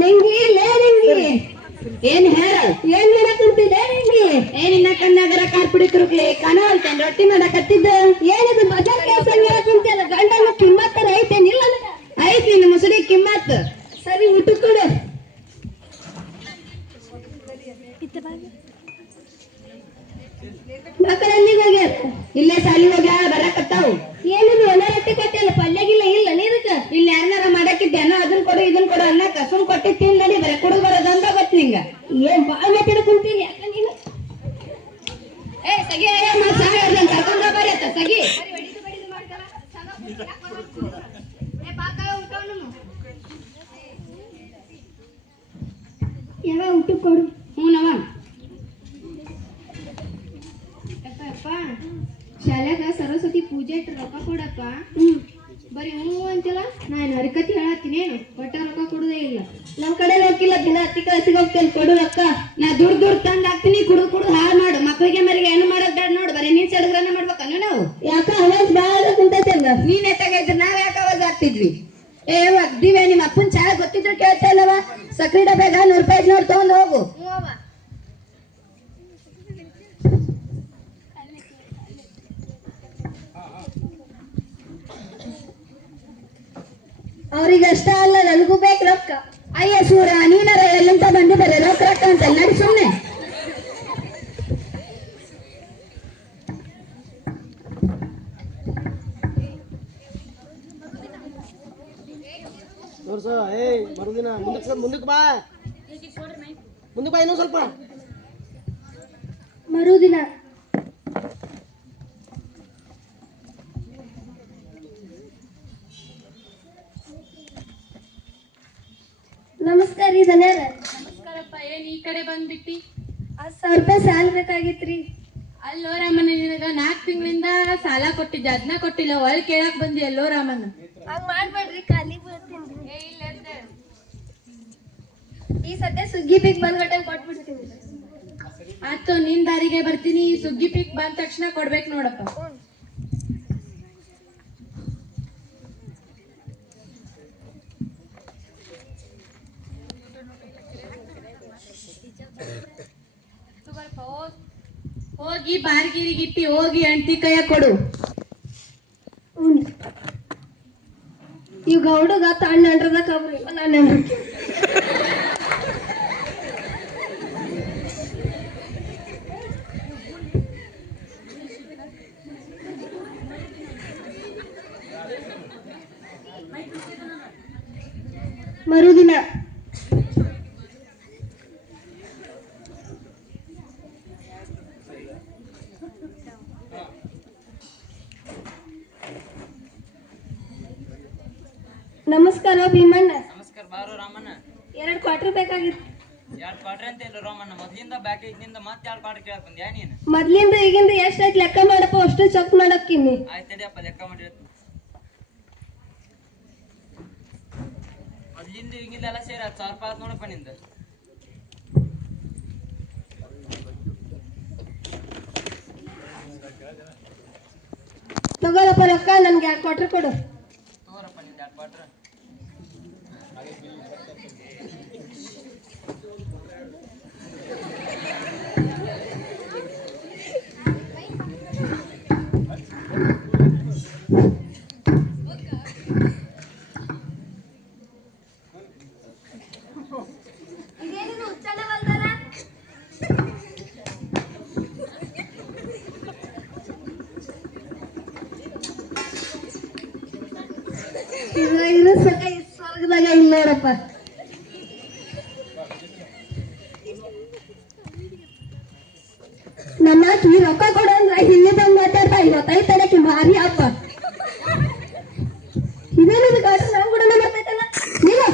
ನಿಂಗಿ ಲೇ ನಿಂಗಿ ಏನ್ ಹೇಳ ಏನ್ ಮಾಡಕಂತಿದ್ದೆ ನಿಂಗಿ ಏನಿನ್ನ ಕಣ್ಣಾಗರ ಕಾರ್ ಪುಡಿಕ್ರಿಗೆ ಕಣ ಹೇಳ್ತೇನೆ ರೊಟ್ಟಿ ಮಾಡಕತ್ತಿದ್ದ ಏನದು ಬಜಾರ್ ಕೆಲಸ ಮಾಡಕಂತಿಯಲ್ಲ ಗಂಡನ ಕಿಮ್ಮತ್ತರ ಐತೆ ನಿಲ್ಲ ಐತಿ ನಿನ್ನ ಮುಸುಡಿ ಕಿಮ್ಮತ್ ಸರಿ ಊಟ ಕೊಡು ಮಕ್ಕಳ ಎಲ್ಲಿಗೆ ಹೋಗ್ಯಾರ ಇಲ್ಲೇ ಸಾಲಿ ಹೋಗ್ಯಾಳ ಬರಕತ್ತಾವು ಏನಿದು ಒಣ ರೊಟ್ಟಿ ಕೊಟ್ಟಿಲ್ಲ ಪಲ್ಯಗಿಲ್ಲ ಇಲ್ಲ ನೀದಕ್ಕ ಇಲ್ಲಿ ಯಾರನಾರ ಮಾಡಕ್ಕಿದ್ದೇನೋ ಅದನ್ ಕೊಡು ಇದನ್ ಕೊಡು ಅನ್ನಕ ಸುಮ್ ಕೊಟ್ಟಿ ತಿನ್ ನಡಿ ಬರ ಕುಡುದ್ ಬರೋದಂತ ಗೊತ್ತ ನಿಂಗ ಏನ್ ಬಾಳ್ ಮಾತಾಡ್ಕೊಂತೀನಿ ಯಾಕ ನೀನು ಏ ಸಗಿ ಕರ್ಕೊಂಡ ಬರೀ ಅತ್ತ ಸಗಿ ಯಾವ ಊಟ ಕೊಡು ಹ್ಞೂನವ ಶಾಲ್ಯಾಗ ಸರಸ್ವತಿ ಪೂಜೆ ರೊಕ್ಕ ಕೊಡಪ್ಪ ಬರೀ ಹ್ಞೂ ಅಂತಿಲ್ಲ ನಾನು ಹರಿಕತಿ ಹೇಳತ್ತೀನೇನು ಒಟ್ಟ ರೊಕ್ಕ ಕೊಡುದೇ ಇಲ್ಲ ನಮ್ ಕಡೆ ಹೋಗಿಲ್ಲ ದಿನ ಹತ್ತಿ ಕಳಿಸಿಗೆ ಹೋಗ್ತೇನೆ ಕೊಡು ರೊಕ್ಕ ನಾ ದುಡ್ಡು ತಂದ್ ಹಾಕ್ತೀನಿ ಕುಡುದು ಹಾಳು ಮಾಡು ಮಕ್ಕಳಿಗೆ ಮರಿಗೆ ಏನು ಮಾಡೋದ್ ಬೇಡ ನೋಡು ಬರೀ ನೀನ್ ಸಡಗ್ರನ್ನ ಮಾಡ್ಬೇಕನ್ನು ನಾವು ಯಾಕ ಅವಾಜ್ ಬಾಳ ಕುಂತೈತೆ ಅಂದ ನೀನ್ ಎತ್ತಾಗೈತ್ರ ನಾವ್ ಯಾಕೆ ಅವಾಜ್ ಆಗ್ತಿದ್ವಿ ಏ ದಿವ್ಯ ನಿಮ್ಮ ಅಪ್ಪನ್ ಚಾ ಗೊತ್ತಿದ್ರು ಕೇಳ್ತಾ ಇಲ್ಲವ ಸಕ್ರಿ ಡಬ್ಯಾಗ 100 ರೂಪಾಯಿ ನೋಡ್ ತಗೊಂಡ್ ಹೋಗು ಅವ್ರಿಗೆ ಅಷ್ಟ ಅಲ್ಲ ನನಗೂ ಬೇಕು ರೊಕ್ಕ ಅಯ್ಯ ಸೂರ ನೀನಾರ ಎಲ್ಲಿಂದ ಬಂದಿದ್ದಾರೆ ರೊಕ್ಕ ರೊಕ್ಕ ಅಂತ ನಡಿ ಸುಮ್ನೆ ತೋರ್ಸು ಏಯ್ ಮರುದಿನ ಮುಂದಕ್ಕೆ ಬಾ ಇನ್ನೊಂದು ಸ್ವಲ್ಪ ಮರುದಿನ ನಮಸ್ಕಾರ ರೀ ಧನ್ಯಾರ ನಮಸ್ಕಾರಪ್ಪ ಏನ್ ಈ ಕಡೆ ಬಂದ್ಬಿಟ್ಟಿ 10,000 ರೂಪಾಯಿ ಸಾಲ ಬೇಕಾಗಿತ್ರಿ ಅಲ್ಲೋ ರಾಮನ ನಿನಗ 4 ತಿಂಗಳಿಂದ ಸಾಲ ಕೊಟ್ಟಿದ್ದೆ ಅದನ್ನ ಕೊಟ್ಟಿಲ್ಲ ಒಳಗೆ ಕೇಳಕ್ ಬಂದಿ ಅಲ್ಲೋ ರಾಮನ ಹಂಗ ಮಾಡ್ಬೇಡ್ರಿ ಖಾಲಿ ಬೀಳ್ತೀನಿ ಈ ಸದ್ಯ ಸುಗ್ಗಿ ಪೀಕ್ ಬಂದ್ ಗಂಟೆ ಕೊಟ್ಬಿಡ್ತೀನಿ ಆಯ್ತು ನಿನ್ ದಾರಿಗೆ ಬರ್ತೀನಿ ಸುಗ್ಗಿ ಪಿಕ್ ಬಂದ ತಕ್ಷಣ ಕೊಡ್ಬೇಕು ನೋಡಪ್ಪ ಹೋಗಿ ಬಾರ್ಗಿರಿಗಿಟ್ಟಿ ಹೋಗಿ ಅಂಟಿ ಕೈಯ ಕೊಡು ಇವ್ ಗೌಡಗ ತಣ್ಣ ಅಂಡ್ರದ ಕಬ್ರಿ ನಾನು ಮರುದಿನ ನಮಸ್ಕಾರ ಭೀಮಣ್ಣ ನಮಸ್ಕಾರ ಬಾರೋ ರಾಮಣ್ಣ 2 ಕ್ವಾರ್ಟರ್ ಬೇಕಾಗಿತ್ತು 2 ಕ್ವಾರ್ಟರ್ ಅಂತ ಇಲ್ಲ ರಾಮಣ್ಣ ಮೊದ್ಲಿಂದ ಬ್ಯಾಕ್ ಇದ್ದಿಂದ ಮತ್ತೆ 2 ಕ್ವಾರ್ಟರ್ ಕೇಳಕ್ ಬಂದ್ಯಾ ನೀನು ಮೊದ್ಲಿಂದ ಈಗಿಂದ ಎಷ್ಟೈತ್ ಲೆಕ್ಕ ಮಾಡಪ್ಪ ಅಷ್ಟು ಚೆಕ್ ಮಾಡಕ್ಕಿನಿ ಆಯ್ತು ತಡಿಯಪ್ಪ ಲೆಕ್ಕ ಮಾಡಿರತ್ತೆ ಮೊದ್ಲಿಂದ ಈಗಿಂದೆಲ್ಲ ಸೇರಿ 10,000 ರೂಪಾಯಿ ಆತ್ ನೋಡಪ್ಪ ನಿಂದ ತಗೋರಪ್ಪ ರೊಕ್ಕ ನನ್ಗೆ 2 ಕ್ವಾರ್ಟರ್ ಕೊಡು ತಗೋರಪ್ಪ ನಿಂದ 2 ಕ್ವಾರ್ಟರ್ ಇರೋ ಸ್ವರ್ಗದಾಗ ಇಲ್ಲ ನೋಡಪ್ಪ ನಮ್ಮ ಈ ರೊಕ್ಕ ಕೊಡ ಅಂದ್ರ ಇಲ್ಲಿ ಬಂದ್ ಮಾತಾಡ್ತಾ ಇವತ್ತೈತನಕ್ಕೆ ಭಾರಿ ಹಬ್ಬ ಇದೇನಿದು ಗಾಡಿ ನಾವು ಕೂಡ ಬರ್ತೈತಲ್ಲ ನೀನು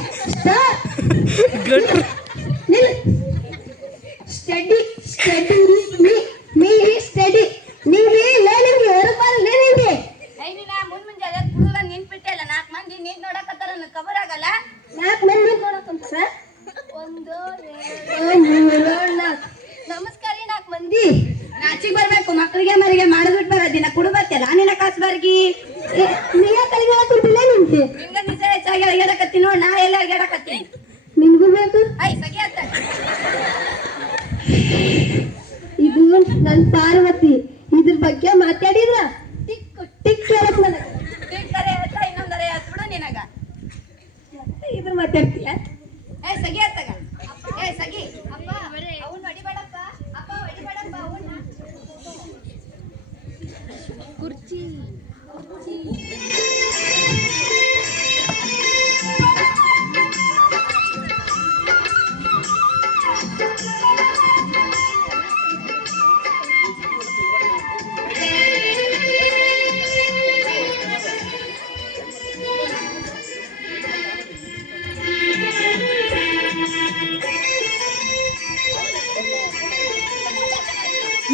ಸ್ಟಡಿ ಸ್ಟಡಿ ಮೀ ಸ್ಟಡಿ ನಿಮ್ಗೆ ನಿಮ್ಗೆ ಹೊರಬಾರ ನಿಮ್ಗೆ ಮುಂದೆ ಅದ ಕುಡುಗ ನಿಂತ್ಬಿಟ್ಟಲ್ಲ 4 ಮಂದಿ ನೀನ್ ನೋಡಕತ್ತಾರ ಕಬರ್ ಆಗಲ್ಲ 4 ಮಂದಿ ನೋಡಕಂತಾರ 1 2 3 4 ನಮಸ್ಕಾರ 4 ಮಂದಿ ನಾಚಿಗೆ ಬರ್ಬೇಕು ಮಕ್ಕಳಿಗೆ ಮರಿಗೆ ಮಾಡಿದ್ಬಿಟ್ಟು ಬರೋ ದಿನ ಕುಡುಬತ್ತಲ್ಲ ನಿನ್ನ ಕಾಸ್ಬಾರ್ಗಿ ನೀಯ ಕಲಿಗೆ ಕೊಟ್ಟಿಲ್ಲ ನಿಮ್ಗೆ ನಿಂಗ ನಿಜ ಹೆಚ್ಚಾಗಿ ಅಡ್ಗಾಡಕತ್ತಿ ನೋಡ್ ನಾ ಎಲ್ಲ ಅಡ್ಗಾಡಕತ್ತಿ ಕೊಡ್ತೀನಿ. ನಿನ್ಗೂ ಬೇಕು? ಐ ಸಗಿ ಅತ್ತ ಇದು ನನ್ ಪಾರ್ವತಿ. ಇದ್ರ ಬಗ್ಗೆ ಮಾತಾಡಿದ್ರ ಟಿಕ್ ಟಿಕ್ ಹೇಳಕ್ ನನಗ. ಟಿಕ್ಕರೆ ಅತ್ತ ಇನ್ನೊಂದರೆ ಹತ್ಬಿಡು ನಿನಗ. ಮತ್ತೆ ಇದ್ರ ಮಾತಾಡ್ತೀಯ? ಏ ಸಗಿ ಅತ್ತಗ. ಏ ಸಗಿ ಅಪ್ಪ ಅವನ್ ಹೊಡಿಬೇಡಪ್ಪ. ಅಪ್ಪ ಹೊಡಿಬೇಡಪ್ಪ ಅವನ್ನ. ಕುರ್ಚಿ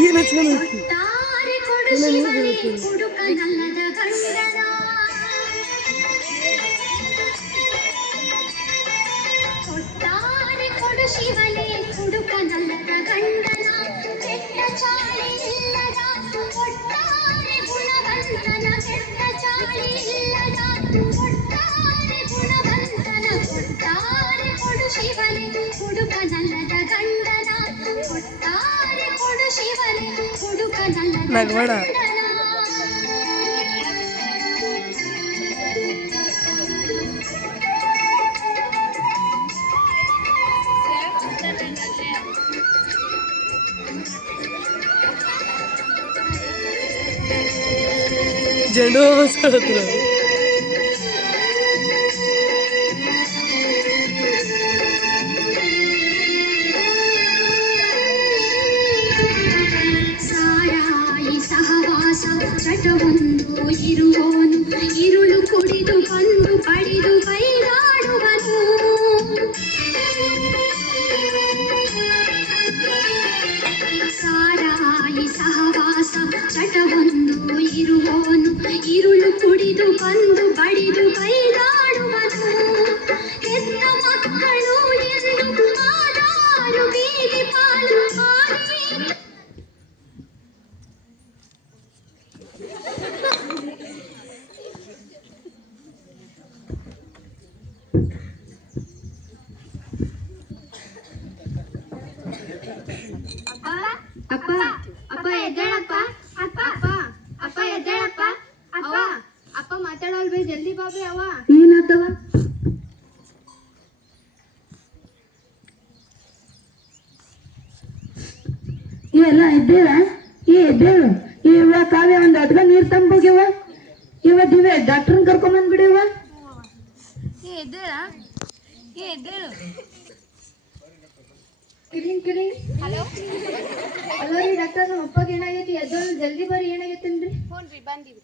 ಏನು ಹಚ್ಕೊಂಡು ತಾರೆ ಕೊಡು ಶಿವನೇ ಹುಡುಕ ನಲ್ಲದ ಗಂಡನ ಕೊಟ್ಟಾರೆ ಕೊಡು ಶಿವನೇ ಹುಡುಕ ನಲ್ಲದ ಗಂಡನ ಕೆಟ್ಟ ಚಾಳಿ ಇಲ್ಲದ ಕೊಟ್ಟಾರೆ ಗುಣವಂತನ ಕೆಟ್ಟ ಚಾಳಿ ಇಲ್ಲದ ಕೊಟ್ಟಾರೆ ಗುಣವಂತನ ಕೊಟ್ಟಾರೆ ಕೊಡು ಶಿವನೇ ಹುಡುಕ ನಲ್ಲದ ಗಂಡನ ಕೊಟ್ಟಾರೆ ಕೊಡು ಶಿವನೇ ಹುಡುಕ ನಲ್ಲದ ನಗ್ಬೇಡ. ಗಂಡನ ಜಂಡು ಹತ್ರ ಸಾರಾಯಿ ಸಹವಾಸ ಚಟವೊಂದು ಇರುವೋನು ಇರುಳು ಕುಡಿದು ಬಂದು ಪಡಿದು ಬೈದಾಡುವನು ಸಾರಾಯಿ ಸಹವಾಸ ಚಟವೊಂದು ಇರುವೋನು ಇರುಳು ಕುಡಿದು ಬಂದು ಬಡಿದು ಬೈದಾಡುವನು ಹೆತ್ತ ಮಕ್ಕಳು ಎಂದು ಆದಾರು ಬೀದಿ ಪಾಲು ಹಾರಿ ಅಪ್ಪ ಅಪ್ಪ ಎದ್ದೇಳಪ್ಪ ಅಪ್ಪ ಅಪ್ಪ ಅಪ್ಪ ಎದ್ದೇಳಪ್ಪ ಅಪ್ಪ ಅಪ್ಪ ಮಾತಾಡೋಲ್ಬೇ ಜಲ್ದಿ ಬಾಬೆ ಅವ ಏನಾತವ? ಇವೆಲ್ಲ ಇದ್ದೇವ? ಎದ್ದೇಳು. ಇವ ಕಾವ್ಯ ಒಂದ್ ಅದ್ಗ ನೀರ್ ತಂಬೋಗಿವ. ಇವ ದಿವೆ ಡಾಕ್ಟರ್ನ ಕರ್ಕೊಂಡ್ ಬಂದ್ಬಿಡಿವ. ಹಲೋ ಹಲೋ ರೀ ಡಾಕ್ಟರ್, ನಮ್ಮ ಅಪ್ಪಗೆ ಏನಾಗೈತಿ? ಎದ್ದೋಳು ಜಲ್ದಿ ಬರ್ರಿ. ಏನಾಗೈತೇನ್ರಿ? ಹ್ಞೂನ್ರಿ ಬಂದಿವಿ.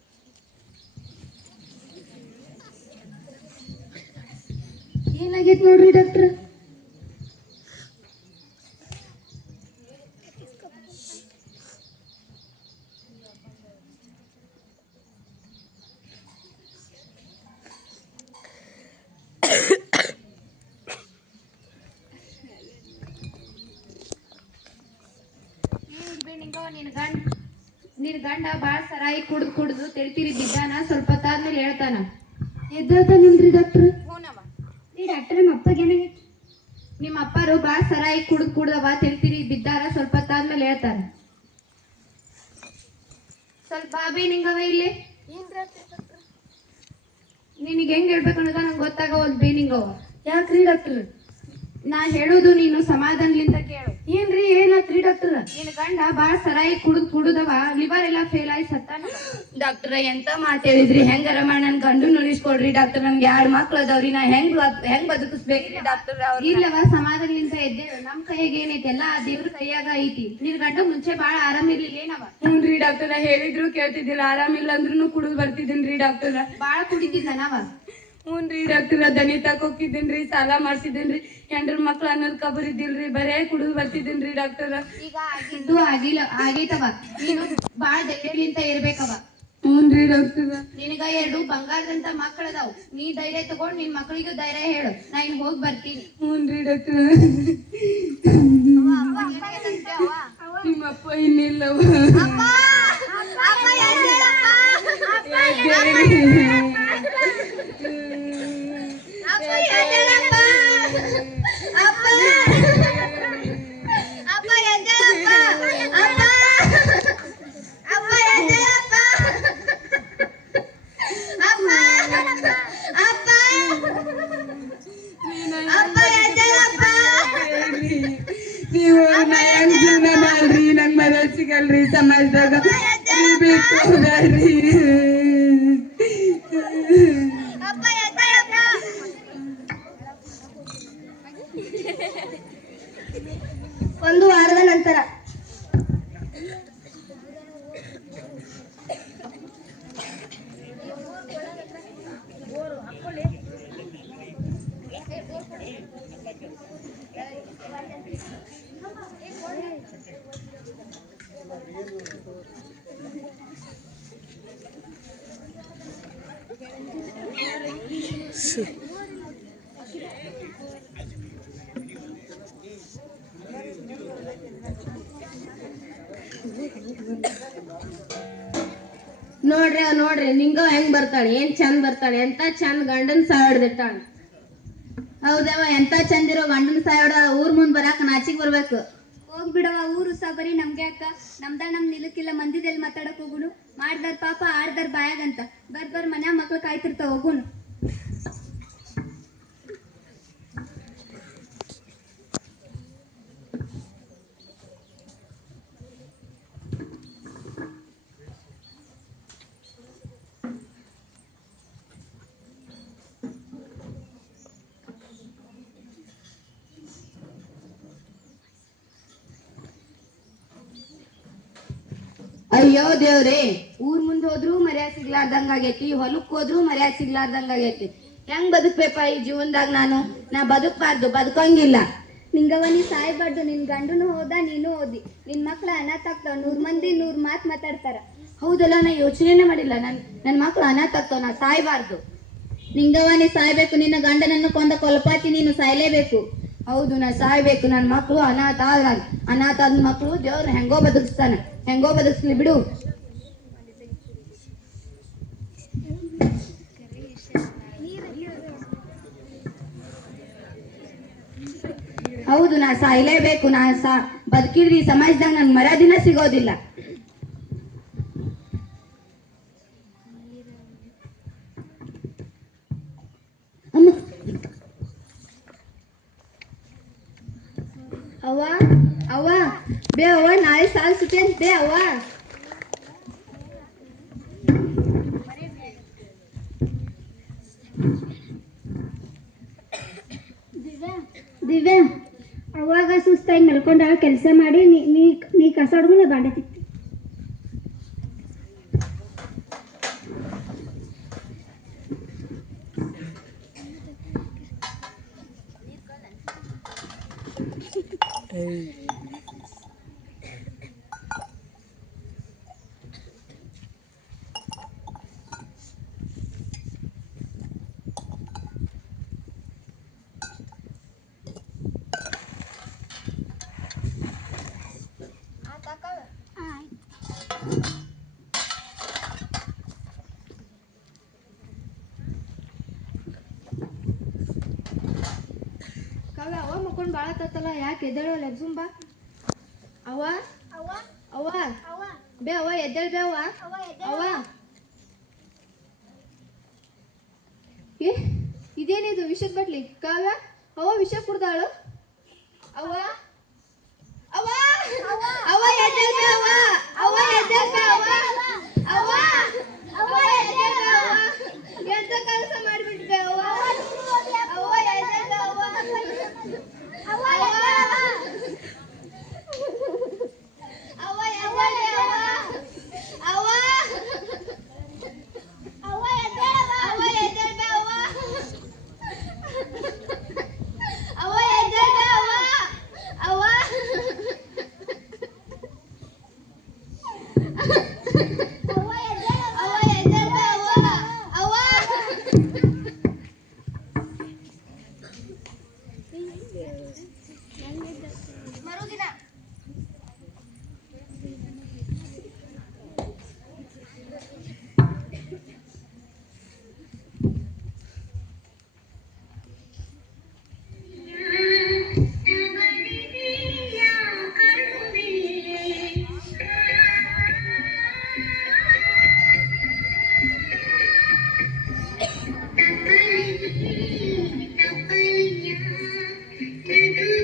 ಏನಾಗೈತ್ ನೋಡ್ರಿ ಡಾಕ್ಟರ್? ನಿನ್ ಗಂಡ ಬಾಳ್ ಸರಾಯಿ ಕುಡ್ದು ತೆಳ್ತಿರಿ ಬಿದ್ದಾನ. ಸ್ವಲ್ಪ ಹೊತ್ತಾದ್ಮೇಲೆ ಹೇಳ್ತಾನ. ಎದ್ದೇಳ್ತಾನಿಲ್ರಿ ಡಾಕ್ಟರ್? ಹ್ಞೂನಮ್ಮ. ಈ ಡಾಕ್ಟರ್ ನಮ್ಮ ಅಪ್ಪಗೆ ಏನಾಗೈತಿ? ನಿಮ್ಮ ಅಪ್ಪಾರು ಬಾಳ್ ಸರಾಯಿ ಕುಡ್ದವ ತೆಳ್ತಿರಿ ಬಿದ್ದಾರ. ಸ್ವಲ್ಪ ಹೊತ್ತಾದ್ಮೇಲೆ ಹೇಳ್ತಾರ. ಸ್ವಲ್ಪ ಬಾಬಿ ನಿಂಗವ ಇಲ್ಲಿ. ನಿನಗೆ ಹೆಂಗ್ ಹೇಳ್ಬೇಕು ಅನ್ನೋದ ನಂಗೆ ಗೊತ್ತಾಗವಲ್ದು ಬೇ ನಿಂಗವ. ಯಾಕ್ರಿ ಡಾಕ್ಟರ್? ನಾ ಹೇಳುದು ನೀನು ಸಮಾಧಾನಲಿಂದ ಕೇಳು. ಏನ್ರಿ ಏನಾತ್ರಿ ಡಾಕ್ಟರ್? ನಿನ್ ಗಂಡ ಬಾಳ್ ಸರಾಯಿ ಕುಡ್ದವ ಲಿವರ್ ಎಲ್ಲ ಫೇಲ್ ಆಗಿ ಸತ್ತಾನ. ಡಾಕ್ಟರ್ ಎಂತ ಮಾತು ಹೇಳಿದ್ರಿ? ಹೆಂಗಾರ ಮಾಡಿ ನನ್ ಗಂಡು ಉಳಿಸ್ಕೊಡ್ರಿ ಡಾಕ್ಟರ್. ನನ್ಗೆ 2 ಮಕ್ಳು ಅದಾವ್ರಿ. ನಾ ಹೆಂಗ್ ಬದುಕಿಸ್ಬೇಕ್ರಿ ಡಾಕ್ಟರ್? ಇಲ್ಲವ ಸಮಾಧಾನಲಿಂದ ಎದ್ದೇಳು. ನಮ್ ಕೈಯಾಗ ಏನೈತಿ ಎಲ್ಲ ಆ ದೇವ್ರ ಕೈಯಾಗ ಐತಿ. ನಿನ್ ಗಂಡ ಮುಂಚೆ ಬಾಳ ಆರಾಮಿರ್ಲಿಲ್ಲ ಏನವ? ಹ್ಞೂನ್ರಿ ಡಾಕ್ಟರ್. ಹೇಳಿದ್ರು ಕೇಳ್ತಿದ್ದಿಲ್ಲ. ಆರಾಮಿಲ್ಲ ಅಂದ್ರೂ ಕುಡಿದು ಬರ್ತಿದ್ದೀನ್ರಿ ಡಾಕ್ಟರ್. ಬಾಳ ಕುಡಿತಿದ್ದನವ. ಹ್ಞೂನ್ರಿ ಡಾಕ್ಟರ್. ದನಿ ತಕ ಹೋಗಿದ್ದೀನ್ರಿ, ಸಾಲ ಮಾಡ್ಸಿದ್ದೀನ್ರಿ. 2 ಮಕ್ಳು ಅನ್ನೋದು ಕಬರ್ ಇದ್ದಿಲ್ರಿ. ಬರೇ ಕುಡಿದು ಬರ್ತಿದ್ದೀನ್ರಿ ಡಾಕ್ಟರ್. ಈಗ ಆಗಿದ್ದು ಆಗೈತವ. ನೀನು ಬಾಳ ಧೈರ್ಯಲಿಂತ ಇರ್ಬೇಕವ. ಹ್ಞೂನ್ರಿ ಡಾಕ್ಟರ್. ನಿನಗ 2 ಬಂಗಾರದಂತ ಮಕ್ಕಳದಾವ್. ನೀ ಧೈರ್ಯ ತಗೊಂಡ್ ನಿನ್ ಮಕ್ಕಳಿಗೂ ಧೈರ್ಯ ಹೇಳು. ನಾ ಇನ್ ಹೋಗಿ ಬರ್ತೀನಿ. ಹ್ಞೂನ್ರಿ ಡಾಕ್ಟರ್. ನಿಮ್ಮಪ್ಪ ಇನ್ನಿಲ್ಲವ. ಆಗಲ್ರಿ ಸಮಾಜದಾಗ ಬಿಟ್ಟು ಬ್ಯಾಡ್ರಿ. ಒಂದು ವಾರದ ನಂತರ ನೋಡ್ರಿ ನಿಂಗ ಹೆಂಗ್ ಬರ್ತಾಳೆ, ಏನ್ ಚಂದ ಬರ್ತಾಳೆ, ಎಂತ ಚಂದ ಗಂಡನ್ ಸಾಯ್ದಿರ್ತಾಳ. ಹೌದವ, ಎಂತ ಚಂದ ಇರೋ ಗಂಡನ್ ಸಾಯೋಡ ಊರ್ ಮುಂದ್ ಬರಾಕ ನಾಚಿಕ್ ಬರ್ಬೇಕು. ಹೋಗ್ಬಿಡವ, ಊರು ಸಹ ಬರೀ ನಮ್ಗೆ ಅಕ್ಕ. ನಮ್ ನಿಲಕ್ಕಿಲ್ಲ, ಮಂದಿದೆಲ್ಲಿ ಮಾತಾಡಕ್ ಹೋಗುನು. ಮಾಡ್ದಾರ್ ಪಾಪ ಆಡ್ದಾರ್ ಬಾಯಾಗಂತ. ಬರ್ ಮನ್ಯಾಗ ಮಕ್ಳು ಕಾಯ್ತಿರ್ತಾವ, ಹೋಗುನು. ಅಯ್ಯೋ ದೇವ್ರೇ, ಊರ್ ಮುಂದ್ ಹೋದ್ರು ಮರ್ಯಾದೆ ಸಿಗ್ಲಾರ್ದಂಗ ಆಗೈತಿ, ಹೊಲಕ್ ಹೋದ್ರು ಮರ್ಯಾದೆ ಸಿಗ್ಲಾರ್ದಂಗ ಆಗೈತಿ. ಹೆಂಗ್ ಬದುಕ್ಬೇಕ ಈ ಜೀವನದಾಗ? ನಾ ಬದುಕ್ಬಾರ್ದು, ಬದುಕಂಗಿಲ್ಲ. ನಿಂಗವ ನೀ ಸಾಯ್ಬಾರ್ದು. ನಿನ್ ಗಂಡನು ಹೋದ, ನೀನು ಓದಿ. ನಿನ್ ಮಕ್ಳ ಅನಾಥ ಆಗ್ತಾವ. 100 ಮಂದಿ 100 ಮಾತ್ ಮಾತಾಡ್ತಾರ. ಹೌದಲ್ಲ, ನಾ ಯೋಚನೆನೇ ಮಾಡಿಲ್ಲ. ನನ್ ಮಕ್ಳು ಅನಾಥ ಆಗ್ತಾವ, ನಾ ಸಾಯ್ಬಾರ್ದು. ನಿಂಗವ ನೀ ಸಾಯ್ಬೇಕು. ನಿನ್ನ ಗಂಡನನ್ನು ಕೊಂದ ಕೊಲ್ಪಾತಿ, ನೀನು ಸಾಯ್ಲೇಬೇಕು. ಹೌದು, ನಾ ಸಾಯ್ಬೇಕು. ನನ್ ಮಕ್ಳು ಅನಾಥ ಆದ ಮಕ್ಳು ದೇವ್ರ ಹೆಂಗೋ ಬದುಕಿಸ್ತಾನ. ಹೆಂಗೋ ಬದುಕಿಸ್ಲಿ ಬಿಡು. ಹೌದು, ನಾ ಸಾಯ್ಲೇಬೇಕು. ಬದುಕಿದ್ರಿ ಸಮಾಜದಾಗ ನನ್ ಮರ್ಯಾದಿನ ಸಿಗೋದಿಲ್ಲ. ಅವ್ವ ಬೇ ಅವ್ವ, ನಾಳೆ ಸಾಲ್ ಸುಟಿ ಅಂತೆ ಅವ್ವ. ದಿವ್ಯಾ ಅವಾಗ ಸುಸ್ತಾಗಿ ಮಲ್ಕೊಂಡಾಗ ಕೆಲಸ ಮಾಡಿ ನೀ ಕಸ ಹೊಡ್ಕೊಂಡು ಬಾಂಡೆ ತಿಕ್ತಿ. ಕಾವ್ಯ ಅವ ಮಕ್ಕೊಂಡ್ ಬಾಳ ತತ್ತಲ್ಲ, ಯಾಕೆ ಎದ್ದೇಳಲ್ಲ? ಎಕ್ಸುಂಬಾ ಅವ್ವ ಅವ್ವ ಬೇ ಅವ್ವ, ಎದ್ದೇಳ್ ಬೇ ಅವ್ವ. ಅವ್ವ ಏ ಇದೇನಿದು ವಿಷದ ಬಟ್ಲಿ? ಕಾವ್ಯ ಅವ್ವ ವಿಷ ಕುಡ್ದಾಳು. ಅವ್ವ ಅವ್ವ ಅವ್ವ ಎದ್ದೇಳ್ ಬೇ ಅವ್ವ. ಅವ್ವ ಎದ್ದೇಳ್ ಬೇ ಅವ್ವ. ಅವ್ವ ಅವ್ವ ಎದ್ದೇಳ್ ಬೇ ಅವ್ವ. ಎಂತ ಕೆಲಸ ಮಾಡ್ಬಿಟ್ಬೆ ಅವ್ವ. ಅವ್ವ ಎದ್ದೇಳ್ ಬೇ ಅವ್ವ. ಅವ್ವ ಅವ್ವ ಎದ್ದೇಳ್ ಬೇ ಅವ್ವ. ಅವ್ವ ಅವ್ವ ಎದ್ದೇಳ್ ಬೇ ಅವ್ವ. ಎದ್ದೇಳ್ ಬೇ ಅವ್ವ. ಅವ್ವ ಎದ್ದೇಳ್ ಬೇ ಅವ್ವ. ಅವ್ವ ಮರುದಿನ Thank you.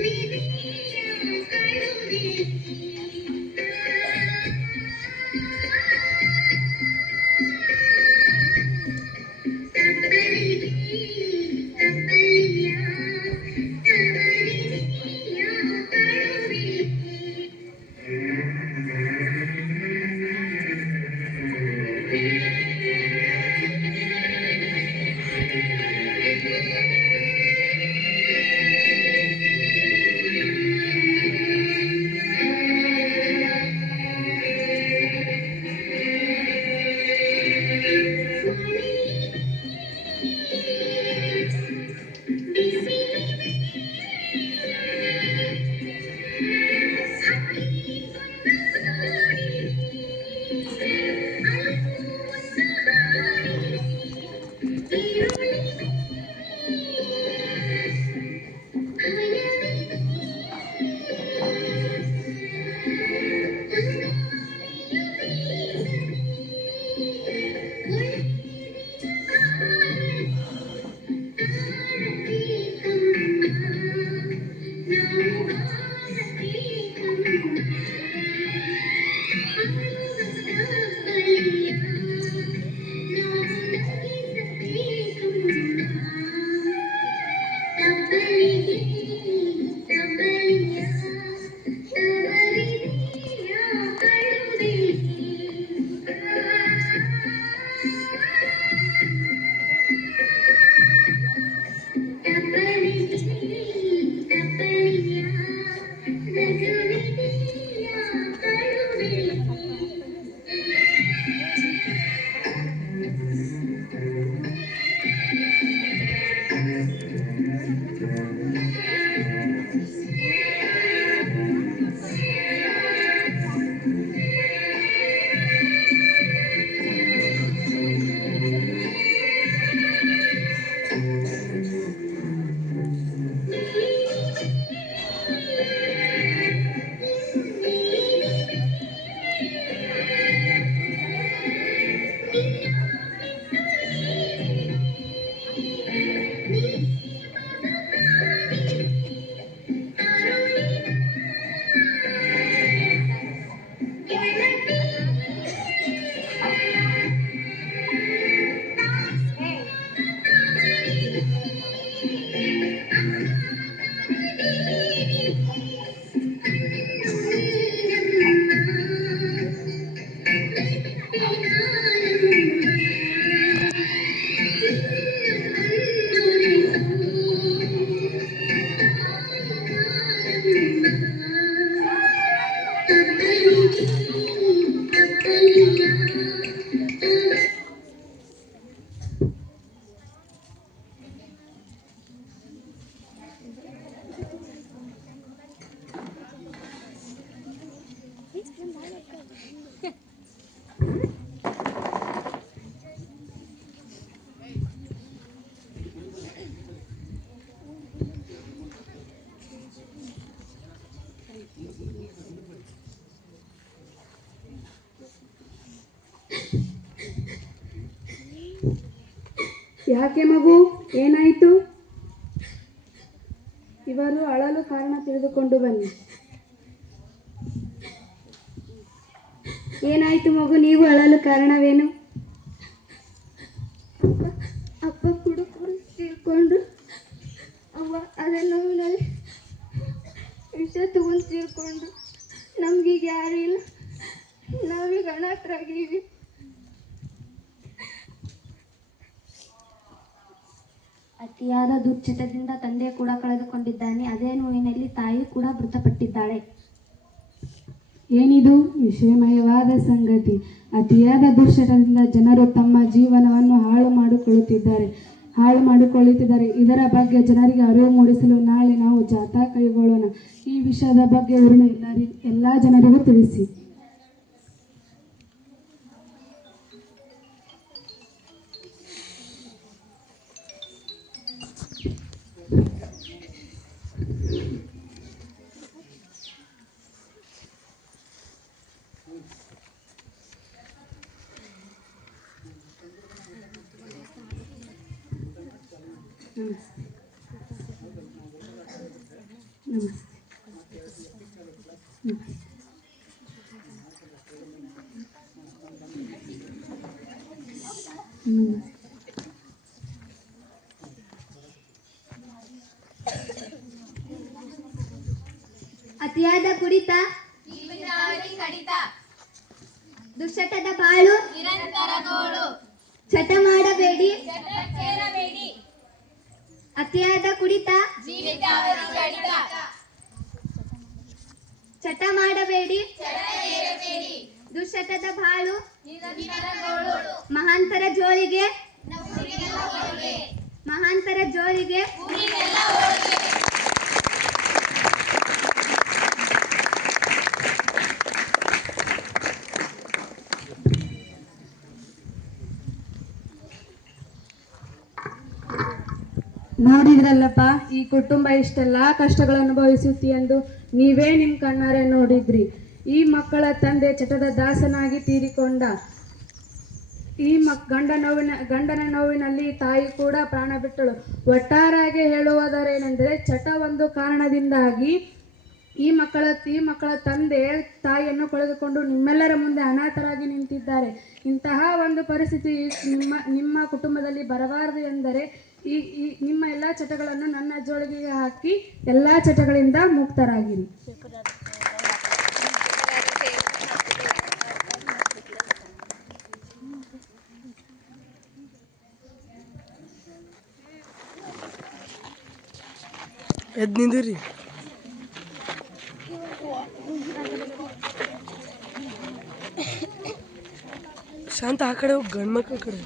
ಯಾಕೆ ಮಗು, ಏನಾಯಿತು? ಇವರು ಅಳಲು ಕಾರಣ ತಿಳಿದುಕೊಂಡು ಬನ್ನಿ. ಏನಾಯಿತು ಮಗು, ನೀವು ಅಳಲು ಕಾರಣವೇನು? ಅಪ್ಪ ಕುಡುಕರು ತೀರ್ಕೊಂಡ್ರು. ಅವ್ವ ಅದೇ ನೋವಿನಲ್ಲಿ ವಿಷ ತಗೊಂಡು ತೀರ್ಕೊಂಡ್ರು. ನಮ್ಗೀಗ ಯಾರು ಇಲ್ಲ, ನಾವೀಗ ಅನಾಥರಾಗೀವಿ. ಅತಿಯಾದ ದುಶ್ಚಟದಿಂದ ತಂದೆ ಕೂಡ ಕಳೆದುಕೊಂಡಿದ್ದಾನೆ. ಅದೇ ನೋವಿನಲ್ಲಿ ತಾಯಿ ಕೂಡ ಮೃತಪಟ್ಟಿದ್ದಾಳೆ. ಏನಿದು ವಿಷಮಯವಾದ ಸಂಗತಿ. ಅತಿಯಾದ ದುಶ್ಚಟದಿಂದ ಜನರು ತಮ್ಮ ಜೀವನವನ್ನು ಹಾಳು ಮಾಡಿಕೊಳ್ಳುತ್ತಿದ್ದಾರೆ. ಇದರ ಬಗ್ಗೆ ಜನರಿಗೆ ಅರಿವು ಮೂಡಿಸಲು ನಾಳೆ ನಾವು ಜಾಥಾ ಕೈಗೊಳ್ಳೋಣ. ಈ ವಿಷಯದ ಬಗ್ಗೆ ಊರಿನ ಎಲ್ಲ ಜನರಿಗೂ ತಿಳಿಸಿ. ಅತಿಯಾದ ಕುಡಿತ, ದುಶ್ಚಟದ ಬಾಳು, ಚಟ ಮಾಡಬೇಡಿ. ಅತಿಯಾದ ಕುಡಿತ, ಚಟ ಮಾಡಬೇಡಿ. ದುಶ್ಚಟದ ಬಾಳು, ಮಹಾಂತರ ಜೋಳಿಗೆ, ಮಹಾಂತರ ಜೋಳಿಗೆ. ನೋಡಿದ್ರಲ್ಲಪ್ಪ, ಈ ಕುಟುಂಬ ಇಷ್ಟೆಲ್ಲ ಕಷ್ಟಗಳನ್ನು ಅನುಭವಿಸುತ್ತಿ ಎಂದು ನೀವೇ ನಿಮ್ಮ ಕಣ್ಣಾರೆ ನೋಡಿದ್ರಿ. ಈ ಮಕ್ಕಳ ತಂದೆ ಚಟದ ದಾಸನಾಗಿ ತೀರಿಕೊಂಡ. ಈ ಗಂಡನ ನೋವಿನಲ್ಲಿ ತಾಯಿ ಕೂಡ ಪ್ರಾಣ ಬಿಟ್ಟಳು. ಒಟ್ಟಾರೆಯಾಗಿ ಹೇಳುವುದರೇನೆಂದರೆ, ಚಟ ಒಂದು ಕಾರಣದಿಂದಾಗಿ ಈ ಮಕ್ಕಳ ತಂದೆ ತಾಯಿಯನ್ನು ಕಳೆದುಕೊಂಡು ನಿಮ್ಮೆಲ್ಲರ ಮುಂದೆ ಅನಾಥರಾಗಿ ನಿಂತಿದ್ದಾರೆ. ಇಂತಹ ಒಂದು ಪರಿಸ್ಥಿತಿ ನಿಮ್ಮ ಕುಟುಂಬದಲ್ಲಿ ಬರಬಾರದು ಎಂದರೆ ಈ ನಿಮ್ಮ ಎಲ್ಲ ಚಟಗಳನ್ನು ನನ್ನ ಜೋಳಿಗೆಗೆ ಹಾಕಿ ಎಲ್ಲ ಚಟಗಳಿಂದ ಮುಕ್ತರಾಗಿರಿ. ಎದ್ದು ನಿಂದಿರಿ. ಶಾಂತ ಆ ಕಡೆ ಹೋಗಿ, ಗಂಡ್ಮಕ್ಳ ಕಡೆ.